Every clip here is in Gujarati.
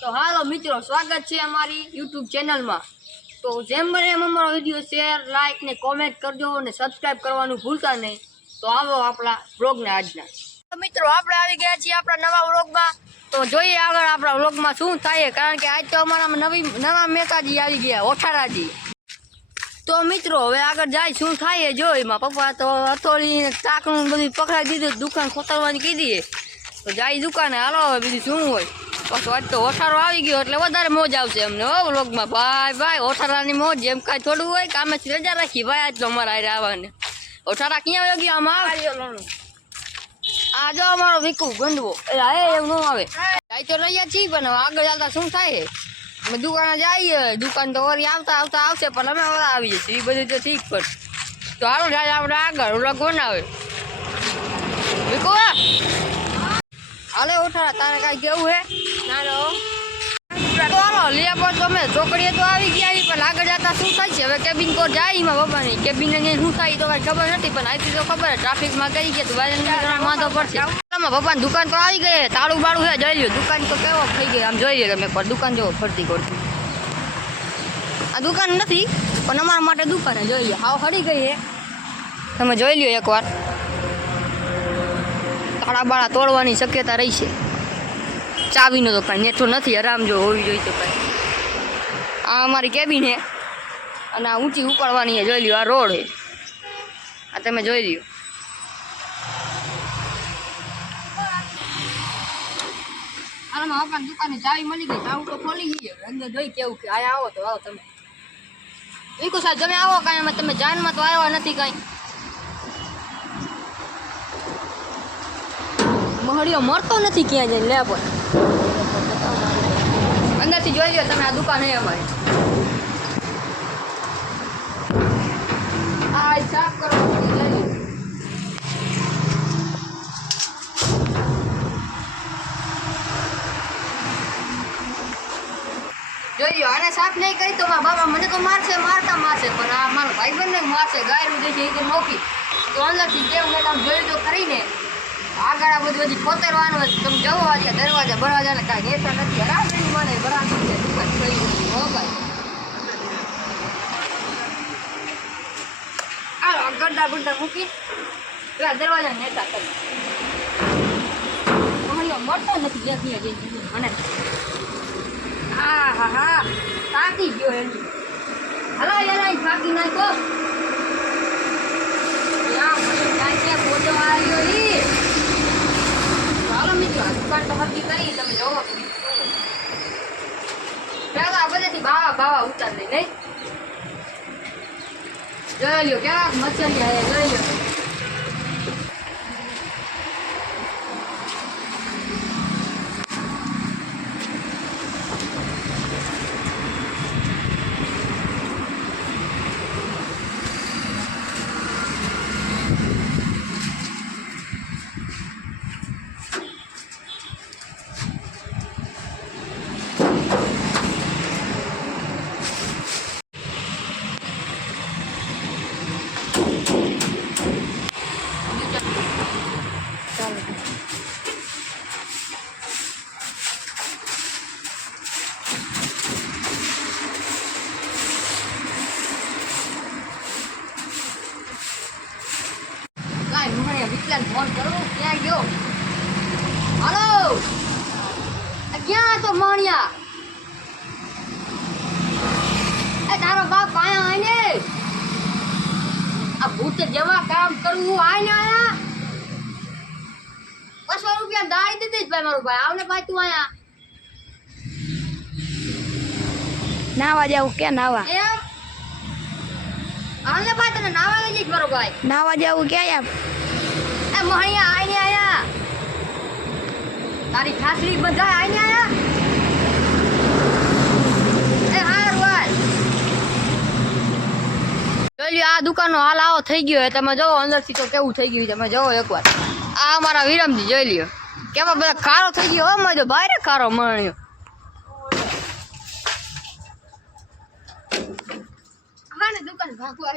તો હાલો મિત્રો, સ્વાગત છે અમારી યુટ્યુબ ચેનલમાં। તો જેમ બને એમ અમારો વિડીયો શેર, લાઇક ને કોમેન્ટ કરજો અને સબસ્ક્રાઇબ કરવાનું ભૂલતા નહીં। તો આવો આપણા વ્લોગને આજના। તો મિત્રો, આપણે આવી ગયા છીએ આપણા નવા વ્લોગમાં। તો જોઈએ આગળ આપણા વ્લોગમાં શું થાય, કારણ કે આજ તો અમારામાં નવા મેકાજી આવી ગયા, ઓઠારાજી। તો મિત્રો, હવે આગળ જાય શું થાય જો। એમાં પપ્પા તો હથોડી ટાંકણું બધું પકડાવી દીધું, દુકાન ખોતરવાની કીધી। તો જાય દુકાને, હાલો હવે બીજું શું હોય। પાછો આજ તો ઓઠારો આવી ગયો એટલે વધારે મોજ આવશે અમને હો વ્લોગમાં। ભાઈ ઓઠારાની મોજ એમ કાંઈ થોડું હોય, કામેથી રજા રાખી ભાઈ આજ તો અમારા હારે આવવાને। ઓઠારા ક્યાં આવ્યો ગયા આમાં આ જો અમારો વિકુ ગંડવો એવું ન આવે। જાય તો રહ્યા છીએ પણ આગળ ચાલતા શું થાય, અમે દુકાને જઈએ, દુકાન તો વળી આવતા આવશે પણ અમે વળા આવીએ છીએ, એ બધું તો ઠીક પણ। તો હાલો જાય આપણે આગળ વ્લોગ બનાવે। વિકુ હાલે ઓઠારા, તારે કાંઈ કેવું હે? હાલો લે પણ તમે ચોકડીએ તો આવી ગયા પણ આગળ જતા શું થાય છે હવે કેબિન કોર જાય એમાં પપ્પાની કેબિન શું થાય તો કાંઈ ખબર નથી, પણ અહીંથી તો ખબર ટ્રાફિકમાં કરી ગયા તો વાંધો પડશે। પપ્પાની દુકાન તો આવી ગઈ, તાળું બાળું છે જોઈ લ્યો, દુકાન તો કેવો થઈ ગઈ આમ જોઈ લ્યો તમે એકવાર, દુકાન જો ફરતી કરતી। આ દુકાન નથી પણ અમારા માટે દુકાન જોઈ લ્યો, હાવ હળી ગઈ છે, તમે જોઈ લ્યો એકવાર। તાળા બાળા તોડવાની શક્યતા રહી છે, ચાવીનો તો કાંઈ નેઠો નથી, આરામ જો હોવી જોઈએ તો કાંઈ। આ અમારી કેબિન છે અને આ ઊંચી ઉપાડવાની છે, જોઈ લ્યો, આ રોડ છે, આ તમે જોઈ લ્યો। આમાં આપણા દુકાનની ચાવી મળી ગઈ, ચાવું તો ખોલી ગઈ, અંદર જોઈ કેવું કે આ આવો તો આવો તમે। વિકુ સાહેબ તમે આવો કાંઈ, અમે તમે જાનમાં તો આવ્યા નથી કાંઈ। મહડીઓ મળતો નથી ક્યાં જઈને લે પણ અંદરથી જોઈ લો તમે, આ દુકાન હે અમારી। આ સાફ કરવાની જોઈ લો, આને સાફ નહીં કરી તો મારા બાબા મને તો મારશે, મારતા પણ આ મારો ભાઈબંધને મારશે, ગાયરું દેશે એ તો નોખી। તો અંદરથી કેવું મેં તમે જોઈ તો ખરીને આગળ આ બધું હજી ખોતરવાનું હોય, તમે જવો આજે દરવાજા બરવાજાને કાંઈ નેતા નથી, હરામ મને બરાબર છે દુકાન થઈ ગઈ હો ભાઈ। હાલો ગड्ढा ગુड्ढा મૂકી પેલા દરવાજા નેતા કરી મળતો નથી જ્યાં જઈ મને। હા તાકી ગયો એની, હલો એના થાકી નાખો ત્યાં મને કાંઈ બોલો આવ્યો ઈ। હાલો મિત્રો, દુકાન તો હરકી કરી, તમે જોવો પેલા બધાથી બાવા ઉતાર લઈ નહીં જોઈ લ્યો કેવા મચ્છરિયા હે જોઈ લ્યો। ફોન કરું ક્યાં ગયો, હાલો ક્યાં તો માણિયા, એ તારો બાપ આયા હોય ને, આ ભૂત જેવા કામ કરવું આય ને આયા 500 રૂપિયા દાઈ દીધી ભાઈ મારું ભાઈ, આવને ભાઈ તું આયા નાવા જાવ કે નાવા એમ આવને ભાઈ તને નાવા લઈ જઈશ મારો ભાઈ, નાવા જાવ કે આયા મહણિયા આઈને આયા, તારી ઠાસલી બધા આઈને આયા, એ હાર વાત જોઈ લ્યો। આ દુકાનનો હાલ આવો થઈ ગયો, તમે જોવો અંદરથી તો કેવું થઈ ગયું, તમે જોવો એકવાર। આ અમારા વિરમજી જોઈ લ્યો કેવા બધા કારો થઈ ગયો, મજો બારે કારો મણ્યો।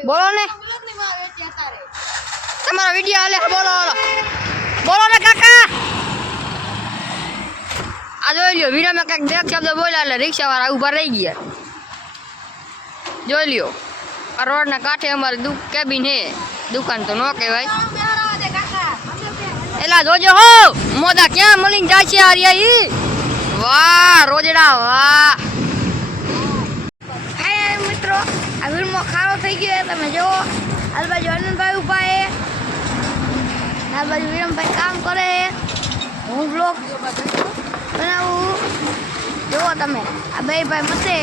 બોલો ને તમારા વિડિયો હાલે, બોલો બોલો ને કાકા। આ જોઈ લ્યો વિડીયોમાં કંઈક બે શબ્દ બોલ્યા એટલે રિક્ષાવાળા ઊભા રહી ગયા. જોઈ લ્યો આ રોડના કાંઠે અમારી કેબિન હે. દુકાન તો ન કહેવાય. એલા જોજો હો મોદા ક્યાં મળીને જાય છે આર્યા ઈ. વાહ રોજડા વાહ. હાય મિત્રો, આ વીરમાં ખારો થઈ ગયો છે. તમે જુઓ આ બાજુ આનંદભાઈ ઊભા છે, આ બાજુ વિરમભાઈ કામ કરે છે, હું બ્લોગ બનાવું. જુઓ તમે આ બે ભાઈ મતે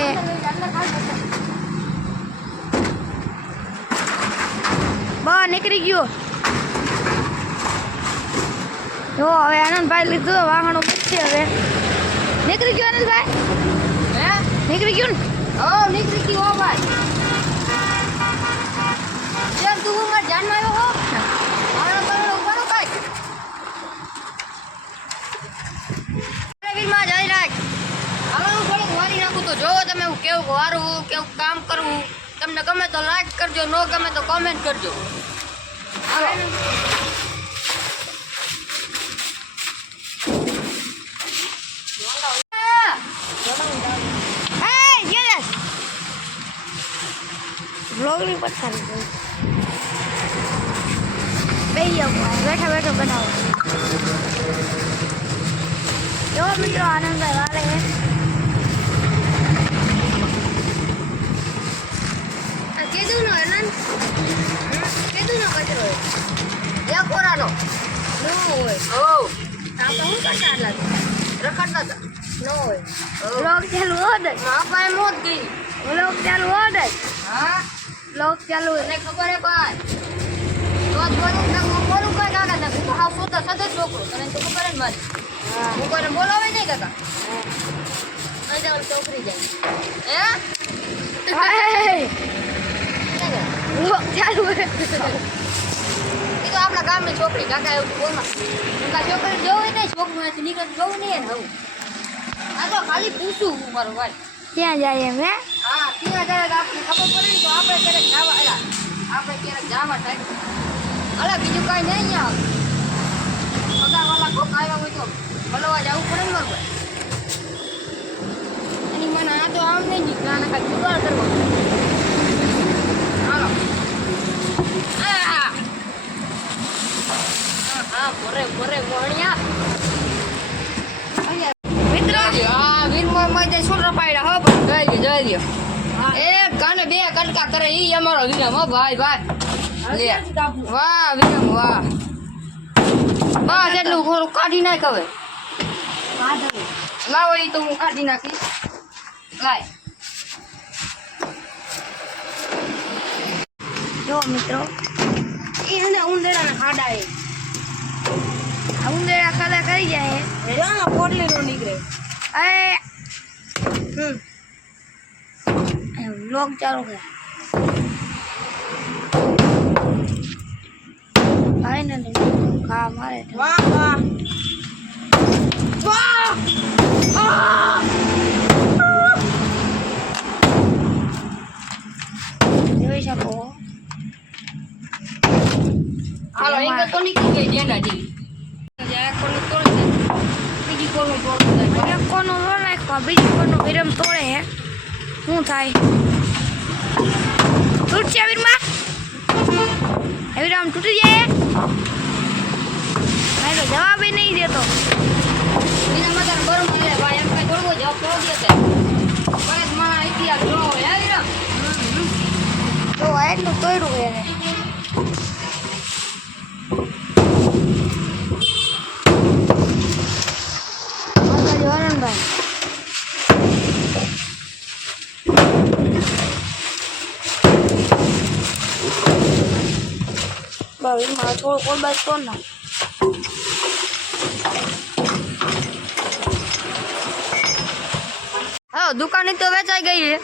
બહાર નીકળી ગયો. જો હવે આનંદભાઈ લીધું વાહણો પૂછશે. હવે નીકળી ગયો આનંદભાઈ. હે નીકળી ગયું ને? ઓ નીકળી ગઈ હો ભાઈ. જેમ તું મારા જાનમાં આવ્યો હો. આનો કરો ઉભારો ભાઈ. માં જઈ રાખ. હવે હું થોડુંક વારી નાખું તો જોવો તમે હું કેવું વારવું કેવું કામ કરવું. તમને ગમે તો લાઈક કરજો, ન ગમે તો કોમેન્ટ કરજો. હાલો બ્લોગની પથારી જોઈ બેઠા બેઠો બનાવો. જો મિત્રો આનંદભાઈ વાલે કીધું નો આનંદ કીધું નો કચરો એક કોરાનો નો હોય. ઓ આપણે શું કરતા આટલા રખડતા હતા ન હોય. બ્લોગ ચાલુ હોત જ. બાપા એમ હોત ગઈ. બ્લોગ ચાલુ હોત જ. હા બ્લોગ ચાલુ તને ખબર હે ભાઈ તો જ બોલું ને હું બોલું કઈ કાકા ને હું હાવ સુતા સદે છોકરો તને તો ખબર હે ને મારી. હું કોઈને બોલાવે નહીં કાકા. અહીં જાવ છોકરી જાય હે બ્લોગ ચાલુ હે. એ તો આપણા ગામની છોકરી કાકા એવું બોલમાં છોકરી જોવું નહીં છોકરું નથી નીકળ જોવું નહીં ને હું આ તો ખાલી પૂછું હું મારો ભાઈ ક્યાં જાય એમ હે? હા ત્યાં જાય આપણે ખબર પડે ને તો આપણે ક્યારેક જવા એલા આપણે ક્યારેક જવા ટાઈમ અલા બીજું કાંઈ નહીં અહીંયા પગારવાળા કોક આવ્યા હોય તો બોલવા જવું પડે ને મારું એની મને આ તો આમ નહીં જીત ના કાંઈ જુગાડ કરવો હાલો હા ભરે ભરે મોહણિયા મિત્રો હા વીરમોહન માં શું રપાયડા હો પણ જોઈ લ્યો એક કાને બે કટકા કરે ઈ અમારો વિરમ હો ભાઈ ભાઈ લે વાહ વિરમ વાહ બસ એટલું થોડું કાઢી નાખ હવે લાવો ઈ તો હું કાઢી નાખીશ લાય જો મિત્રો એને ઉંદરડાના ખાડા એ આ ઉંદરડા ખાધા કરી જાય. રેણા પોટલી નો નીકળે બ્લોગ ચાલુ કરે ભાઈ ને ખા મારે તો. વાહ વાહ વાહ જોઈ શકો. હાલો એક તો નીકળી ગઈ જેના જેવી એક કોનું તોડી દે બીજી કોનું તોડી દે એક કોનો નો નાખવા બીજી કોનો વિરમ તોડે હે શું થાય? તૂટશે વીરમાં? વિરમ તૂટી જાય મેં તો જવાબ નહીં દેતો. બીજા માતા બરમ લે ભાઈ એમ કઈ થોડો જવાબ તો દેતે બસ મારા ઇતિહાસ જો હે વિરમ તો એટલું તોડ્યું એને. વીરમાં થોડું કોલબાજ કોણ ના હા દુકાન તો વેચાઈ ગઈ છે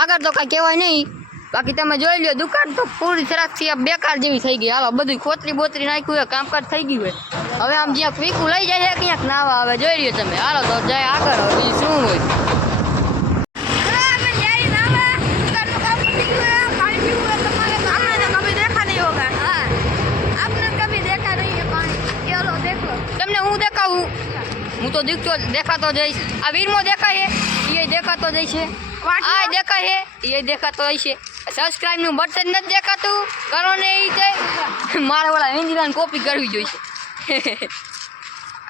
આગળ તો કઈ કહેવાય નહીં બાકી તમે જોઈ લો દુકાન તો પૂરી તરફથી આ બેકાર જેવી થઈ ગઈ હાલો બધું ખોતરી બોતરી નાખ્યું હોય કામકાજ થઈ ગયું હોય હવે આમ જ્યાં ક્વિકું લઈ જાય છે ક્યાંક નાવા આવે જોઈ લ્યો તમે હાલો તો જાય આગળ હવે બીજું શું હોય તમને હું દેખાવું હું તો દેખાતો દેખાતો જઈશ. આ વીરમો દેખાય છે એ દેખાતો જાય છે. આ દેખાય છે એ દેખાતો હોય છે. સબસ્ક્રાઇબ નું બટન નથી દેખાતું, કરો ને એ છે. મારે ઓલા હિન્દીવાન કોપી કરવી જોઈએ.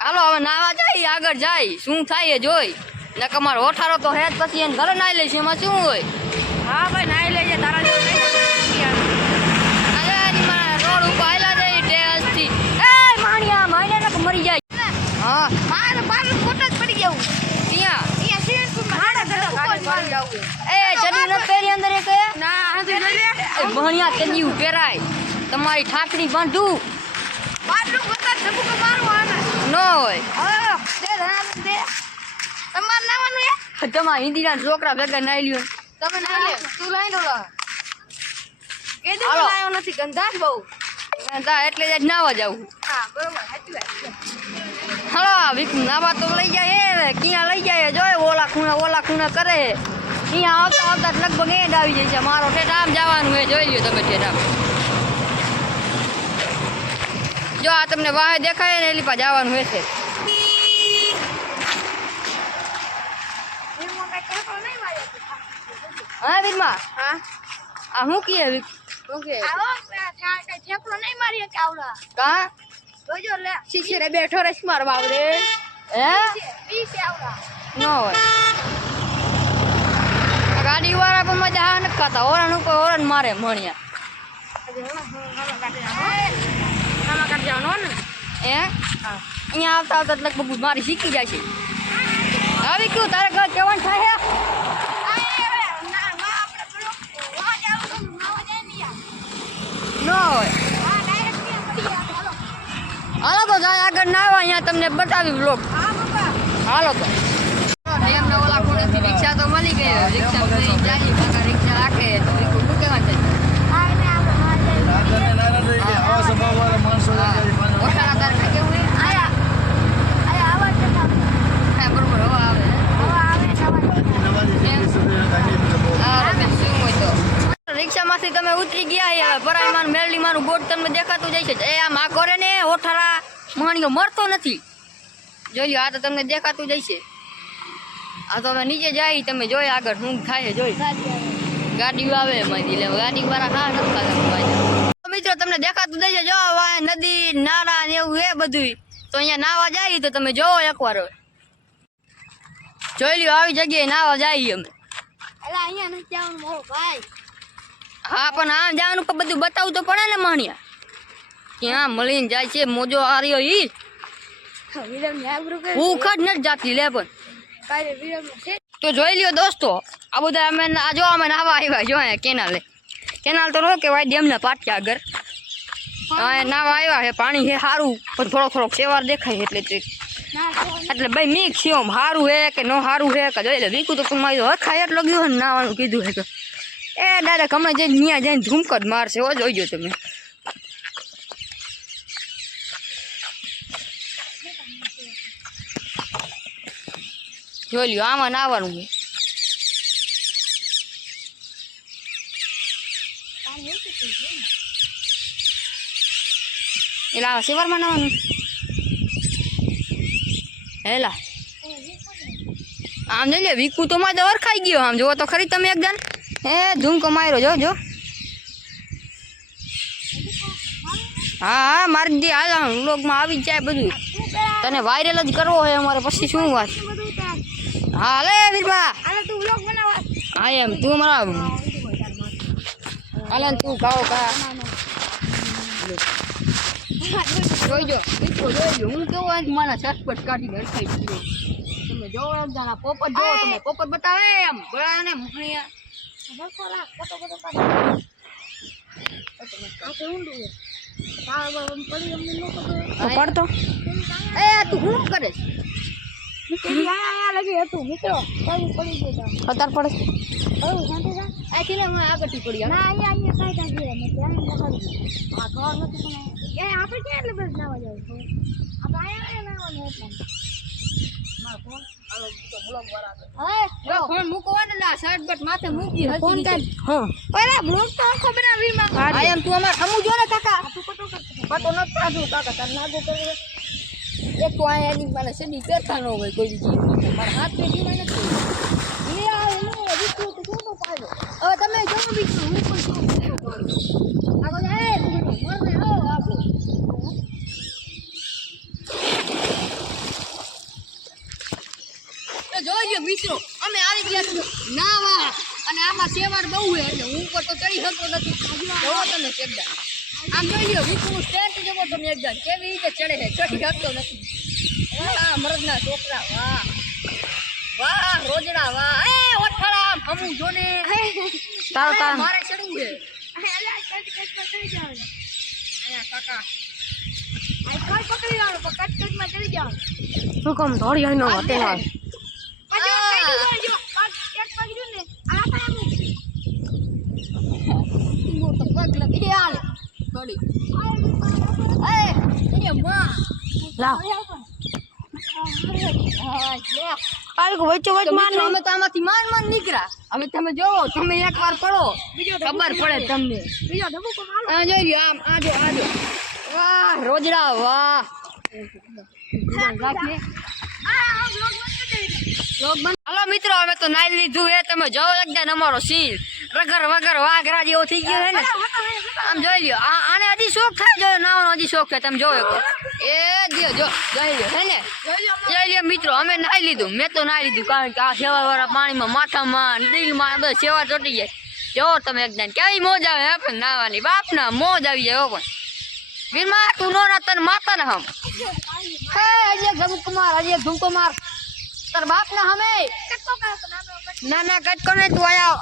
હાલો હવે નાવા જાય, આગળ જાય શું થાય એ જોઈ. નકર મારો ઓઠારો તો હેજ પછી એને ઘરે નાઈ લઈશ, એમાં શું હોય. હા ભાઈ નાઈ લેજે તારા જેવું રોડ ઉપર આયલા જાય ટેસ્ટથી. એ માણિયા માણિયા ને મરી જાય. હા મારે બાર ફોટો જ પડી ગયું ત્યાં અહીંયા સીએનપુર માં એ ચડી ન પહેરી અંદર એક ના આથી જોઈ લે એ ભણિયા કેદી પહેરાય તમારી ઠાકડી બાંધું બારનું બતા ધબુકો મારું આને ન હોય. હા દે દે તમાર નાવાનું હે તમારા હિન્દીના છોકરા ભેગા નાઈ લ્યો. તમે ના લે તું લઈ લો કે દે હાલો. લાયો નથી ગંધાસ બહુ એટલે જ નાવા જાવું. હા બરોબર સાચી વાત હાલો નાવા તો લઈ જાય ક્યાં લઈ જાય જોય ઓલા ખૂણા કરે. અહીંયા આવતા આવતા લગભગ એન્ડ આવી જાય છે. મારો ઠેઠ આમ જવાનું એ જોઈ લ્યો તમે ઠેઠ આમ. જો આ તમને વાહે દેખાય ને એલી પા જવાનું હોય છે. એમાં કઈ ટેકો નહીં મારે હા વીરમાં હા આ શું કીએ ઓકે આવો કઈ ઠેકડો નહીં મારી કે આવડા કા જોજો લે શીશી રે બેઠો રેશ મારવા આવડે હે પીસે આવડા ન હોય. ગાડી વાળા પણ મજા હા નથી ખાતા. ઓરન ઉપર ઓરન મારે મણિયા આમાં કાઢ જવાનું ને હે અહીંયા આવતા આવતા લગભગ મારી શીખી જાય છે. આવી કયું તારે ઘર કેવાનું થાય હે ન હોય. હાલો તો જાય આગળ ના આવે અહીંયા તમને બતાવી બ્લોગ. હાલો તો એમને ઓલા કોણેથી રિક્ષા તો મળી ગઈ. રિક્ષા જાય કાકા રિક્ષા રાખે તો શું કહેવાનું ઓછા તારે કેવું હે હા બરોબર હવા આવે રિક્ષામાંથી તમે ઉતરી ગયા હવે પરાઈમાન મેરડીમાનું બોર્ડ તમને દેખાતું જાય છે. એ આ માં કરે ને ઓઠારા માણીઓ મરતો નથી. જોઈ લો આ તો તમને દેખાતું જાય છે. આ તો અમે નીચે જાય તમે જોઈ આગળ શું થાય જોઈ. ગાડીઓ આવે એમાંથી એટલે ગાડી વાળા હા નથી ખાતા. મિત્રો તમને દેખાતું જાય છે જો નદી નાળા ને એવું એ બધું. તો અહીંયા નાવા જાય તો તમે જોવો એકવાર જોઈ લ્યો આવી જગ્યાએ નાવા જાય અમે. અલા અહીંયા નથી જવાનું મારો ભાઈ હા પણ આમ જવાનું પણ બધું બતાવવું તો પડે ને માણિયા. ક્યાં મળીને જાય છે મોજો આર્યો ઈ વિરમ ને આબરૂ કે ભૂખ જ નથી જાતી લે પણ. કાલે વિરમ છે તો જોઈ લ્યો દોસ્તો આ બધા અમે જો અમે નાવા આવ્યા જો અહીંયા કેનાલ તો નો કહેવાય ડેમના પાટિયા આગળ નાવા આવ્યા છે. પાણી છે સારું પણ થોડોક સેવાર દેખાય એટલે ભાઈ મિક્સ છે આમ સારું હે કે ન સારું હે કે જોઈ લે વીકું તો મારી હખાય એટલો ગયો ને નાવાનું કીધું હે કે એ ડાયરેક્ટ અમે જઈને ત્યાં જઈને ધૂમક જ મારશે હો જોઈજો તમે. જોઈ લ્યો આમાં નાવાનું છે. એટલે આ સેવારમાં નાવાનું હેલા આમ જોઈ લે વીકું તો માં દવર ખાઈ ગયો. આમ જોવો તો ખરી તમે એકદમ એ ધૂમકો માર્યો જો હા મારી દે હાલ વ્લોગમાં આવી જાય બધું. તને વાયરલ જ કરવો હોય અમારે પછી શું વાત. હા લે વીરબા આને તું વ્લોગ બનાવવા હા એમ તું મારા હાલે તું ખાઓ કા જોઈજો જોઈજો હું કેવો મારા સટપટ કાઢીને અટકાઈ ગયો. તમે જોવો એકદમ પોપટ જોવો તમે પોપટ બતાવે એમ બળા ને મુખણીયા બકોલા કતો પાડો આ તો ઊંડું છે તાવ પડી અમને નો ખબર પડતો એ તું શું કરે આયા લગી હતું મિત્રો પડી ગયો ખતર પડે બહુ શાંતિ છે આ છે ને હું આગળથી પડી ના અહીંયા કાઈ કાઈ ને ત્યાં લગાડી આ ખબર નથી પણ એ આપણે ક્યાં એટલે બસ નાવા જાવ છો આ તો આયા નાવાનું એટલે મારો ફોન હાલો તો બ્લોગ વાળા જો ફોન મૂકો ને ના શર્ટ માથે મૂકી ફોન કર હા ઓલા બ્લોગ તો આખો બનાવી માં આ એમ તું અમાર સમજો ને કાકા તું કટો કર પતો ન થાતું કાકા તાર નાગો કરે એક તો અહીંયા એની મને સીધી પહેરતા ન હોય કોઈ બીજી મારા હાથ પેટીમાં નથી એ આ એનો વિકુ તો શું ફાયદો હવે તમે જો વિકુ હું પણ શું કરું આગળ એ મને આવો આપણો તો જોજો મિત્રો અમે આવી ગયા છીએ નાવા અને આમાં સેવાડ બહુ છે એટલે હું ઉપર તો ચડી શકતો નથી જોવો તમે એકદમ આમ જોઈ લ્યો વિકુનું સ્ટેન્ડ જોવો તમે એકદમ કેવી રીતે ચડે છે ચડી શકતો નથી વાહ મરદના છોકરા વાહ વાહ રોજડા વાહ એ ઓઠાળા હમું જોને મારે ચડવું છે અહીંયા કાકા શું કામ દોડી આવીને હોટેલ વચ્ચે વચ્ચે માર અમે તો આમાંથી માર નીકળ્યા હવે તમે જોવો તમે એકવાર પડો ખબર પડે તમને આ જોઈ લ્યો આમ આજો વાહ રોજડા વાહ હાલો મિત્રો અમે તો નાઈ લીધું એ તમે જોવો એકદમ અમારો સીલ રગર વગર વાઘરા જેવો થઈ ગયો છે ને આમ જોઈ લ્યો આને હજી શોખ થાય જોયો નાવાનો હજી શોખ થાય તમે જોયો એ જો જોઈ લ્યો હે ને જોઈ લ્યો મિત્રો અમે નાઈ લીધું મેં તો નાઈ લીધું કારણ કે આ સેવાવાળા પાણીમાં માથામાં દિલમાં બધા સેવા ચોટી જાય જોવો તમે એકદમ કેવી મોજ આવે આપણે નાવાની બાપના મોજ આવી જાય પણ વીરમાં તું નો ના તને માતા ને હમ હે અજય ધમકો માર તાર બાપ ના હમે ના કટકો ને તું આયા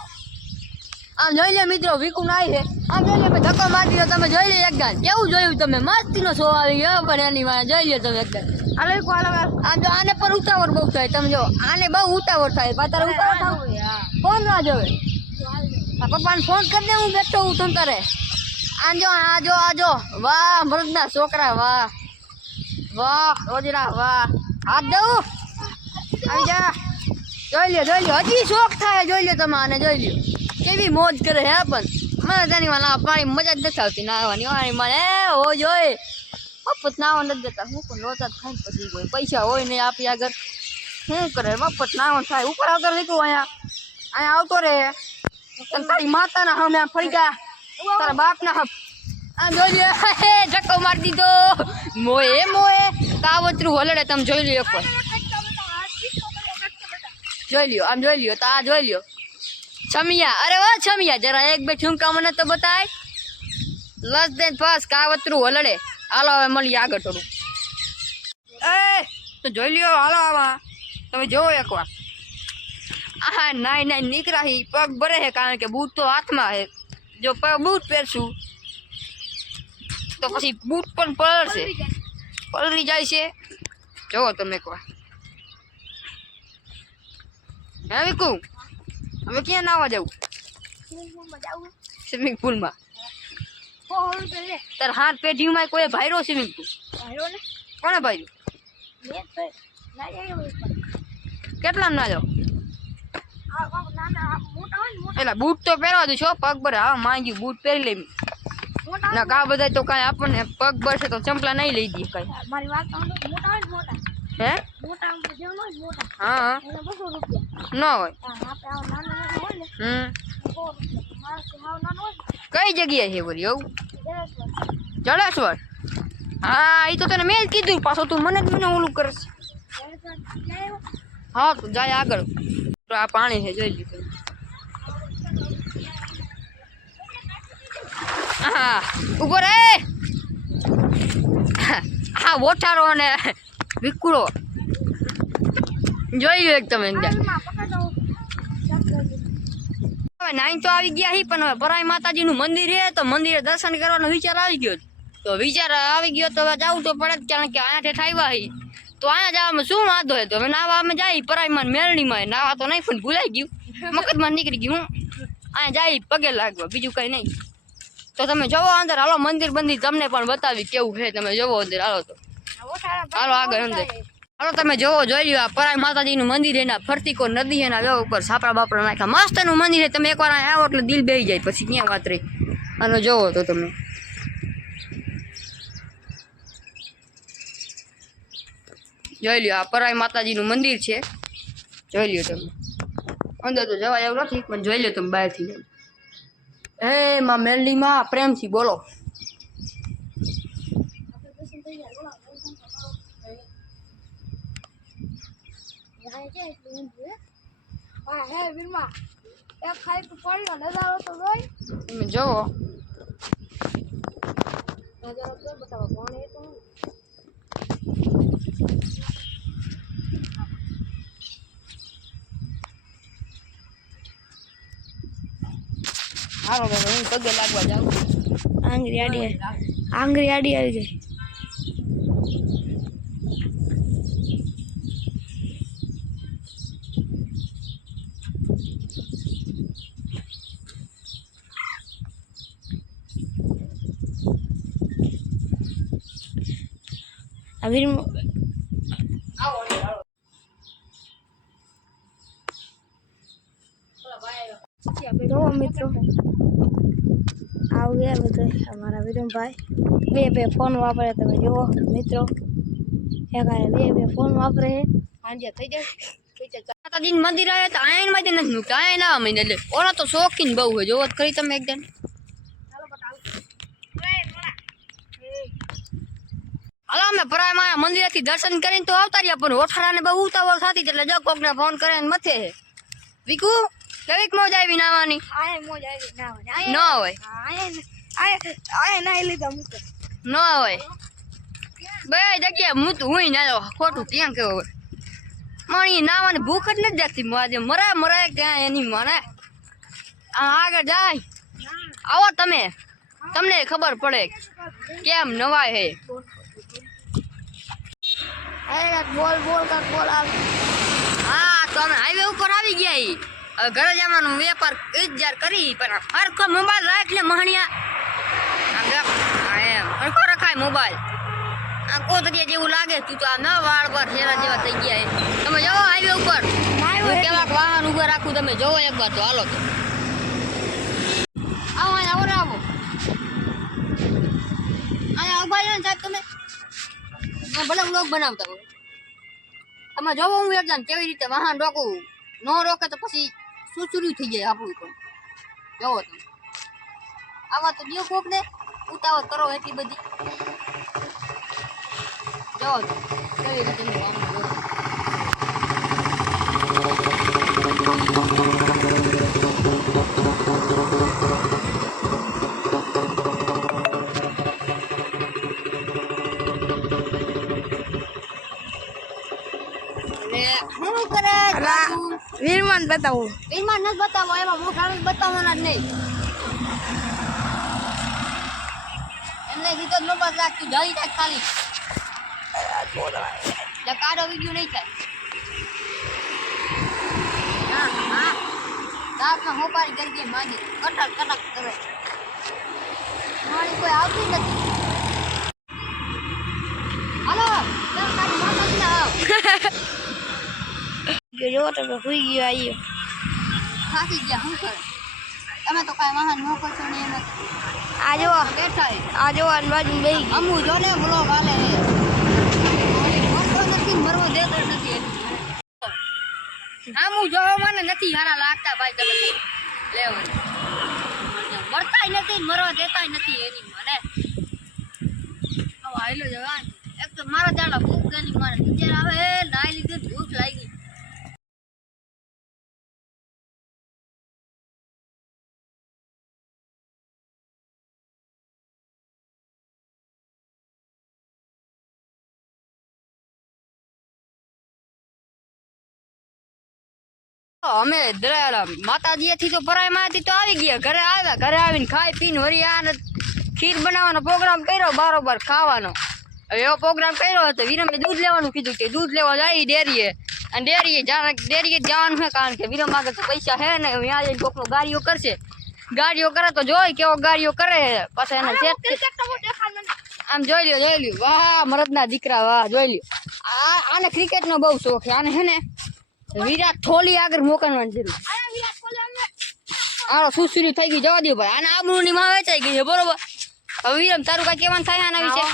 આમ જોઈ લે મિત્રો વિકુ નાઈ છે આમ જોઈ લે ધક્કો મારી દીધો તમે જોઈ લે એકદમ કેવું જોયું તમે મસ્તીનો શો આવી ગયો પણ એની વાળા જોઈ લે તમે એકદમ આમ જો આને પણ ઉતાવળ બહુ થાય તમે જો આને બહુ ઉતાવળ થાય તારે ઉતાવળ થાય ફોન ના જોવે પપ્પાને ફોન કરી દે હું બેઠો હું તમ તારે આજો વાહ મરદના છોકરા વાહ રોજડા વાહ હાથ દઉં આવી જા જોઈ લ્યો હજી શોખ થાય જોઈ લ્યો તમે આને જોઈ લ્યો કેવી મોજ કરે હે પણ મને તેની માં પાણી મજા જ નથી આવતી નાવાની મને હો જોઈ મફત નાવા નથી દેતા હું પણ લોચા ખાઈને પછી ગયો પૈસા હોય નહીં આપી આગળ શું કરે મફત નાવા થાય ઉપર આગળ નીકળું અહીંયા આવતો રે તારી માતાના હમે આમ ફરી ગયા તારા બાપના હમ આમ જોઈ લ્યો ધક્કો મારી દીધો મોએ કાવતરું હલડે તમે જોઈ લ્યો એક વાર જોઈ લ્યો આમ જોઈ લ્યો તો આ જોઈ લ્યો છમિયા અરે વાહ છમિયા જરા એક બે ઠુમકા મને તો બતાય લસ દે બસ કાવતરું હલડે હાલો હવે મળીએ આગળ થોડું એ તો જોઈ લ્યો હાલો આવા તમે જોવો એકવાર હા નાઈ નીકળાહી પગ ભરે છે કારણ કે બૂટ તો હાથમાં છે જો બૂટ પહેરશું તો પછી બૂટ પણ પલળી જાય છે જોવો તમે એકવાર હે વિકુ હવે ક્યાં નાવા જવું સ્વિમિંગ પુલમાં તાર હાથ પેઢીમાં કોઈ ભાઈરો સ્વિમિંગ પુલ કોને ભાઈરો કેટલા ના જાવ એટલે બૂટ તો પહેરવા દઉં છો પગ ભરે હા માંગ્યું બૂટ પહેરી લઈ ના કા બધા તો કાંઈ આપણને પગ ભરશે તો ચંપલા નહીં લઈ દઈએ કઈ હે હા ન હોય કઈ જગ્યાએ છે બોલી એવું જડેશ્વર હા એ તો તને મેં જ કીધું પાછો તું મને ઓલું કરશ હા તું જાય આગળ આ પાણી છે જોઈ લીધું હા ઉભો રે હા વોઠારો અને વિકુરો જોઈ લો એક તમે હવે નાઈ તો આવી ગયા હી પણ હવે પરાઈ માતાજીનું મંદિર છે તો મંદિરે દર્શન કરવાનો વિચાર આવી ગયો તો વિચાર આવી ગયો તો હવે જવું તો પડે જ કારણ કે અહીંયા ઠેઠ આવ્યા હી તો અહીંયા જવામાં શું વાંધો હોય તો હવે નાવા અમે જાય પરાઈમાં મેળણીમાં નાવા તો નહીં પણ ભૂલાઈ ગયું મગજમાં નીકળી ગયું હું અહીંયા જાય પગે લાગવા બીજું કઈ નહીં તો તમે જોવો અંદર હાલો મંદિર બંદિર તમને પણ બતાવી કેવું છે તમે જોવો અંદર હાલો તો હાલો આગળ અંદર હાલો તમે જોવો જોઈ લ્યો આ પરાઈ માતાજીનું મંદિર એના ફરતી કો નદી એના વ્યવ ઉપર સાપડા બાપડા નાખ્યા મસ્તનું મંદિર છે તમે એકવાર આવો એટલે દિલ બેહી જાય પછી ક્યાં વાત રહી અને જોવો તો તમે જોઈ લ્યો આ પરાઈ માતાજીનું મંદિર છે, જોઈ લ્યો તમે. અંદર તો જવા એવું નથી પણ જોઈ લ્યો તમે બહારથી. હે માં મેલડી માં પ્રેમથી બોલો. તમે જોવો હારો તો હું પગે લાગવા જાઉં. આંગળી આડી આવી ગઈ. તો મિત્રો આવું ગયા બધા અમારા વિરમભાઈ બે ફોન વાપરે. તમે જુઓ મિત્રો, એક બે ફોન વાપરે. સાંજે થઈ જાય માતાજીનું મંદિર આવે તો આયન માંથી નથી મૂકતા, આયન આવા મહિને. એટલે ઓલા તો શોખીન બહુ હોય, જોવો કરી તમે એકદમ. હાલો અમે પરાયમાં મંદિરેથી દર્શન કરીને તો આવતા રહ્યા, પણ ઓઠારાને બહુ ઉતાવળ થતી એટલે જો કોકને ફોન કરે ને મથે હે વિકુ કેવીક મોજ આવી નાવાની. ન હોય ન હોય બે જગ્યાએ હું તો હું ના ખોટું ક્યાં કેવું હોય. માણી નાવાની ભૂખ જ નથી જાગતી. આજે મરાય ત્યાં એની મને આગળ જાય. આવો તમે, તમને ખબર પડે કેમ નવાય હે. હા તો અમે હાઈવે ઉપર આવી ગયા. હવે ઘરે જવાનું વેપાર ઇજ્જાર કરી, પણ હરખો મોબાઈલ રાખ લે મહણિયા. એમ હરખો રખાય મોબાઈલ. આ કોતરીયા જેવું લાગે તું તો આ ન વાળ પર ફેરા જેવા થઈ ગયા. તમે જાઓ હાઈવે ઉપર, હું કેવાક વાહન ઉભા રાખું તમે જોવો એકવાર તો. હાલો તો આવો અહીંયા આવો અહીંયા ઉભા રહ્યો ને સાહેબ તમે. ભલે વ્લોગ બનાવતા હોય તમે જોવો હું એકદમ કેવી રીતે વાહન રોકું. ન રોકે તો પછી સુચર્યું થઈ જાય આપણું. તો જોવો તમે આવા તો દિયો કોક ને ઉતાવળ કરો એટલી બધી. જોવો તો કેવી રીતે વાહન રોકો. વીરમાન બતાવું. વીરમાન નથી બતાવો, એમાં મોઢાનું બતાવવાના જ નહીં. એમને કીધું મોબાઈલ રાખતું જઈ થાય ખાલી કાઢો વિડીયો નહીં થાય. હા રાતમાં હોપારી ગરબી માંગે કટક કટક કરે. મારી કોઈ આવતી નથી. હાલો જો તમે સુઈ ગયો આવ્યો. થાકી ગયા શું કરે. તમે તો કાંઈ વાહન ન કરશો ને એમ આ જો બેઠા આ જો બાજુ બેહી અમુ જો ને બ્લોગ હાલે નથી મરવો દેતો નથી. આમું જોવા મને નથી હારા લાગતા ભાઈ. તમે લેવો મરતાય નથી મરવા દેતાય નથી એની મને. હાલો જવા એક તો મારા દાડા ભૂખ ગઈ મારે વિચાર આવે નાઈ લીધું ભૂખ લાગી. અમે માતાજી થી તો પરાય માંથી તો આવી ગયા. ઘરે આવ્યા, ઘરે આવીને ખાઈ પીને વળી આ ખીર બનાવવાનો પ્રોગ્રામ કર્યો. બારોબાર ખાવાનો એવો પ્રોગ્રામ કર્યો હતો. વિરમે દૂધ લેવાનું કીધું કે દૂધ લેવા જાય ડેરીએ. અને ડેરીએ જવાનું છે કારણ કે વિરમ આગળ તો પૈસા હે ને. ત્યાં જઈને કોકનો ગાડીઓ કરશે. ગાડીઓ કરે તો જોઈ કેવો ગાડીઓ કરે પાછા એને આમ જોઈ લ્યો. વાહ મરદના દીકરા વાહ જોઈ લ્યો. આને ક્રિકેટ નો બહુ શોખ છે. આને હે ને વિરાટ કોહલી આગળ મોકલવાની જરૂર. આનો સુસુરી થઈ ગઈ જવા દો ભાઈ. આને આબરૂની માં વેચાઈ ગઈ છે બરોબર. હવે વિરમ તારું કઈ કહેવાનું થાય આના વિશે?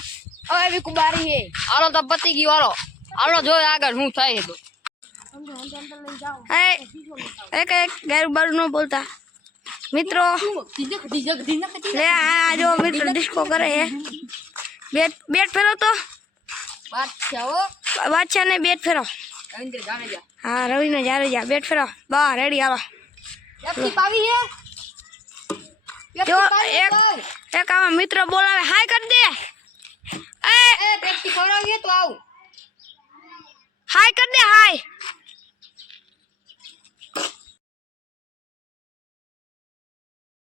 હવે વિકુ બારી હે. હાલો તો પતી ગયું. હાલો હાલો જોઈએ આગળ શું થાય છે તો એક ગેર બારું ન બોલતા મિત્રો લે આ જો મિત્રો ડિસ્કો કરે હે બેટ ફેરો તો બાદશાહ ને બેટ ફેરો હા રવિ ને જાડેજા બેટ ફેરો બા રેડી આવો જો એક આમાં મિત્ર બોલાવે હાય કરી દે એ પ્રેક્ટિસ કરાવીએ તો આવું હાય કરી દે હાય